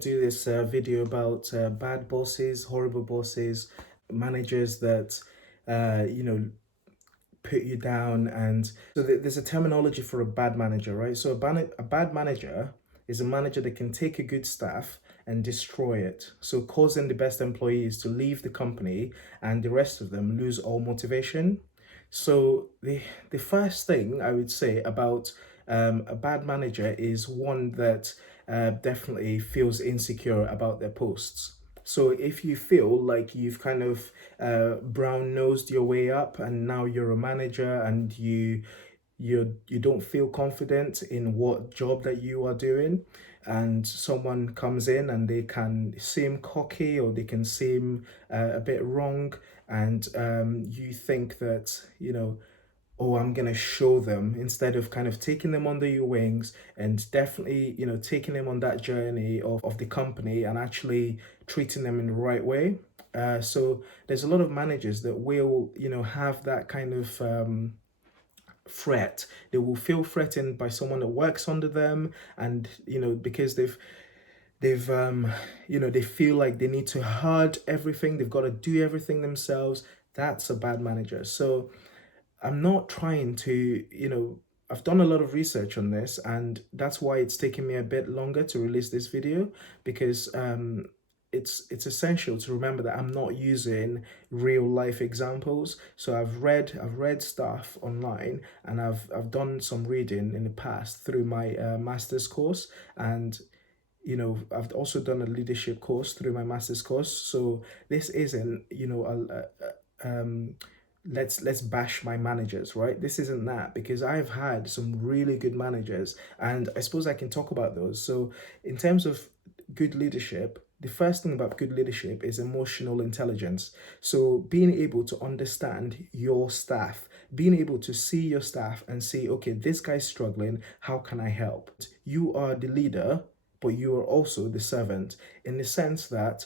to do this video about bad bosses, horrible bosses, managers that, you know, put you down. And so there's a terminology for a bad manager, right? So a bad manager is a manager that can take a good staff and destroy it. So causing the best employees to leave the company and the rest of them lose all motivation. So the first thing I would say about a bad manager is one that definitely feels insecure about their posts. So if you feel like you've kind of brown nosed your way up and now you're a manager and you don't feel confident in what job that you are doing, and someone comes in and they can seem cocky or they can seem a bit wrong, and you think that, oh, I'm gonna show them, instead of kind of taking them under your wings and definitely, taking them on that journey of the company and actually treating them in the right way. So there's a lot of managers that will, have that kind of threat. They will feel threatened by someone that works under them, and because they feel like they need to hard everything, they've got to do everything themselves. That's a bad manager. So I'm not trying to, I've done a lot of research on this, and that's why it's taken me a bit longer to release this video, because it's essential to remember that I'm not using real life examples. So I've read stuff online, and I've done some reading in the past through my master's course, and I've also done a leadership course through my master's course. So this isn't, let's bash my managers, right? This isn't that, because I've had some really good managers, and I suppose I can talk about those. So in terms of good leadership, the first thing about good leadership is emotional intelligence. So being able to understand your staff, being able to see your staff and say, okay, this guy's struggling, how can I help? You are the leader, but you are also the servant, in the sense that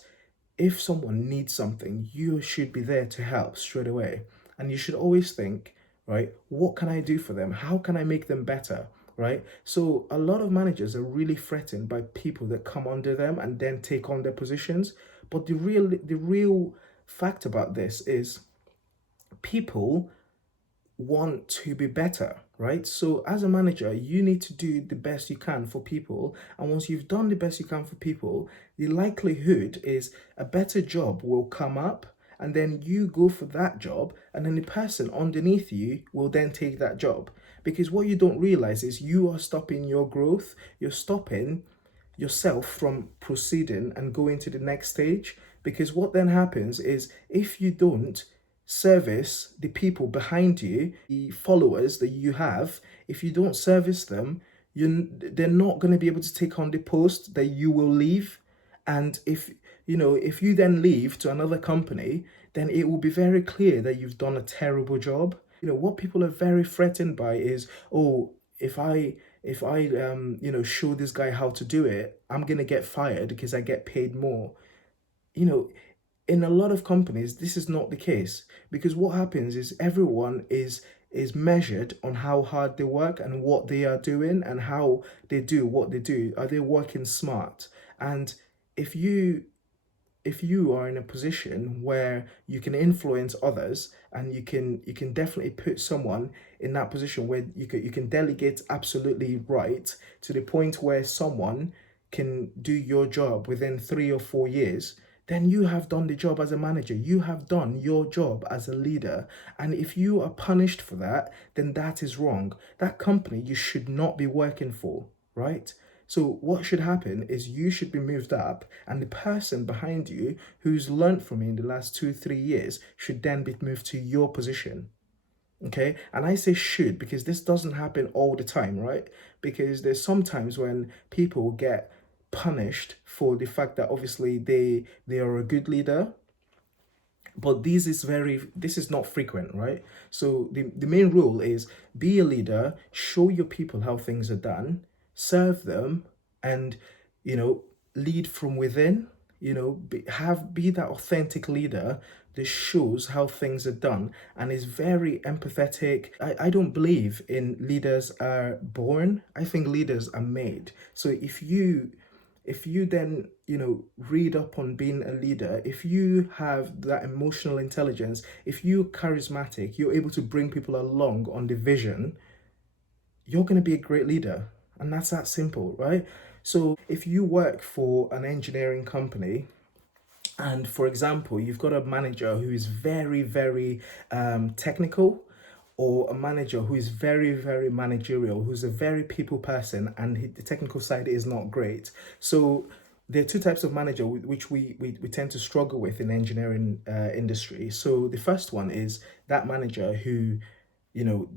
if someone needs something, you should be there to help straight away. And you should always think, right, what can I do for them? How can I make them better? Right? So a lot of managers are really threatened by people that come under them and then take on their positions. But the real fact about this is people want to be better, right? So as a manager, you need to do the best you can for people. And once you've done the best you can for people, the likelihood is a better job will come up, and then you go for that job, and then the person underneath you will then take that job. Because what you don't realize is you are stopping your growth, you're stopping yourself from proceeding and going to the next stage. Because what then happens is, if you don't service the people behind you, the followers that you have, if you don't service them, they're not going to be able to take on the post that you will leave. And if you then leave to another company, then it will be very clear that you've done a terrible job. What people are very threatened by is, oh, if I show this guy how to do it, I'm gonna get fired because I get paid more. You know, in a lot of companies, this is not the case, because what happens is everyone is measured on how hard they work and what they are doing and how they do what they do. Are they working smart? And if you if you are in a position where you can influence others, and you can definitely put someone in that position where you can delegate absolutely right, to the point where someone can do your job within 3 or 4 years, then you have done the job as a manager, you have done your job as a leader. And if you are punished for that, then that is wrong. That company you should not be working for, right? So what should happen is you should be moved up, and the person behind you who's learned from you in the last 2 3 years should then be moved to your position. Okay, and I say should because this doesn't happen all the time, right? Because there's sometimes when people get punished for the fact that obviously they are a good leader, but this is not frequent, right? So the main rule is, be a leader, show your people how things are done, serve them, and you know lead from within. Be that authentic leader that shows how things are done and is very empathetic. I don't believe in leaders are born. I think leaders are made. So if you if you then, read up on being a leader, if you have that emotional intelligence, if you're charismatic, you're able to bring people along on the vision, you're going to be a great leader. And that's that simple, right? So if you work for an engineering company, and for example, you've got a manager who is very, very technical, or a manager who is very, very managerial, who's a very people person, and the technical side is not great. So there are two types of manager which we tend to struggle with in engineering industry. So the first one is that manager who,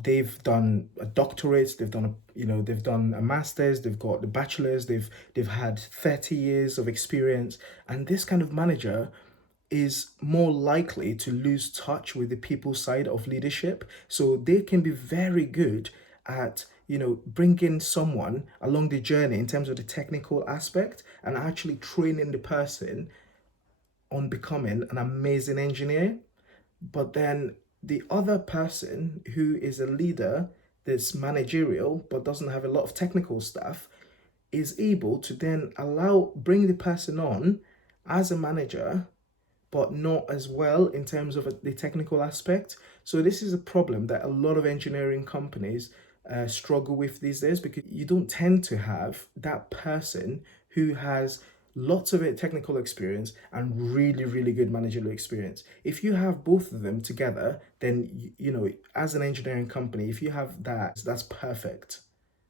they've done a doctorate, they've done they've done a master's, they've got the bachelor's, they've had 30 years of experience, and this kind of manager is more likely to lose touch with the people side of leadership. So they can be very good at, bringing someone along the journey in terms of the technical aspect, and actually training the person on becoming an amazing engineer. But then the other person who is a leader that's managerial but doesn't have a lot of technical stuff is able to then bring the person on as a manager, but not as well in terms of the technical aspect. So this is a problem that a lot of engineering companies struggle with these days, because you don't tend to have that person who has lots of technical experience and really, really good managerial experience. If you have both of them together, then as an engineering company, if you have that, that's perfect.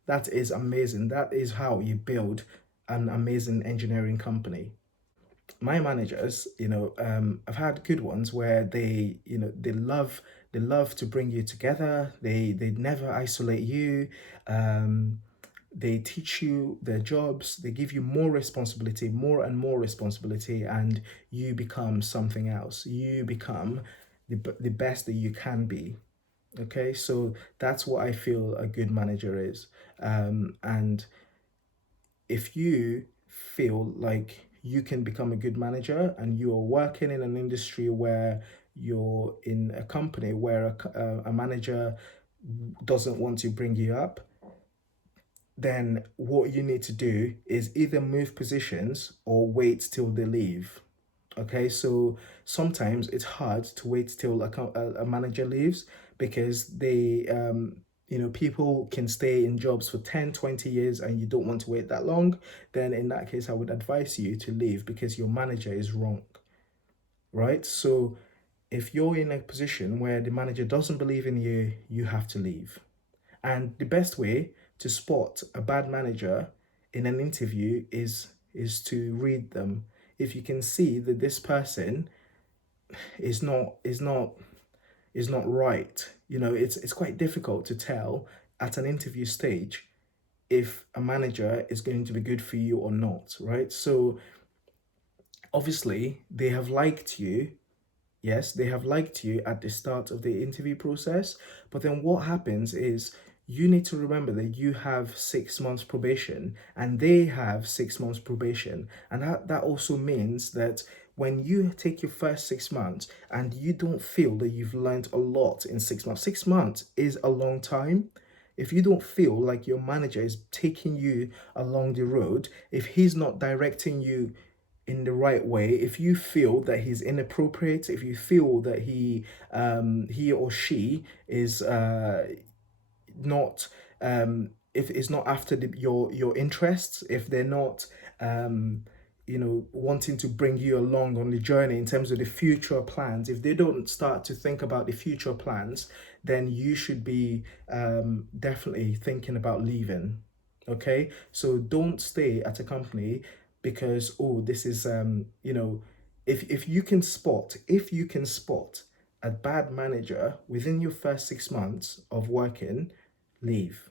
That is amazing. That is how you build an amazing engineering company. My managers, I've had good ones where they love to bring you together. They never isolate you. Um, they teach you their jobs. They give you more responsibility, more and more responsibility, and you become something else. You become the best that you can be. Okay, so that's what I feel a good manager is. And if you feel like you can become a good manager, and you are working in an industry where you're in a company where a manager doesn't want to bring you up, then what you need to do is either move positions or wait till they leave. Okay, so sometimes it's hard to wait till a manager leaves, because people can stay in jobs for 10, 20 years, and you don't want to wait that long. Then in that case, I would advise you to leave because your manager is wrong, right? So if you're in a position where the manager doesn't believe in you, you have to leave. And the best way to spot a bad manager in an interview is to read them. If you can see that this person is not right, it's quite difficult to tell at an interview stage if a manager is going to be good for you or not, right? So obviously they have liked you. Yes, they have liked you at the start of the interview process, but then what happens is you need to remember that you have 6 months probation and they have 6 months probation. And that also means that when you take your first 6 months and you don't feel that you've learned a lot in 6 months, 6 months is a long time. If you don't feel like your manager is taking you along the road, if he's not directing you in the right way, if you feel that he's inappropriate, if you feel that he or she is not if it's not after your interests, if they're not wanting to bring you along on the journey in terms of the future plans, if they don't start to think about the future plans, then you should be definitely thinking about leaving. Okay, so don't stay at a company because, oh, this is if you can spot a bad manager within your first 6 months of working, leave.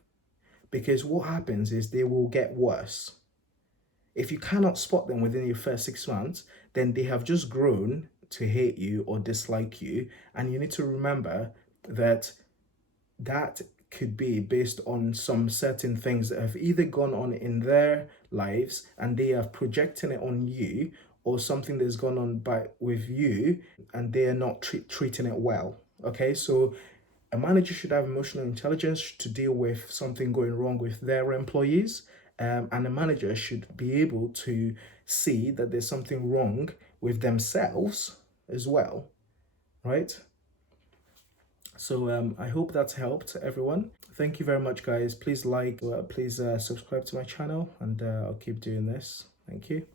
Because what happens is they will get worse. If you cannot spot them within your first 6 months, then they have just grown to hate you or dislike you. And you need to remember that that could be based on some certain things that have either gone on in their lives and they are projecting it on you, or something that's gone on with you and they are not treating it well. Okay, so a manager should have emotional intelligence to deal with something going wrong with their employees, And a manager should be able to see that there's something wrong with themselves as well, right? So I hope that's helped everyone. Thank you very much, guys. Please please subscribe to my channel, and I'll keep doing this. Thank you.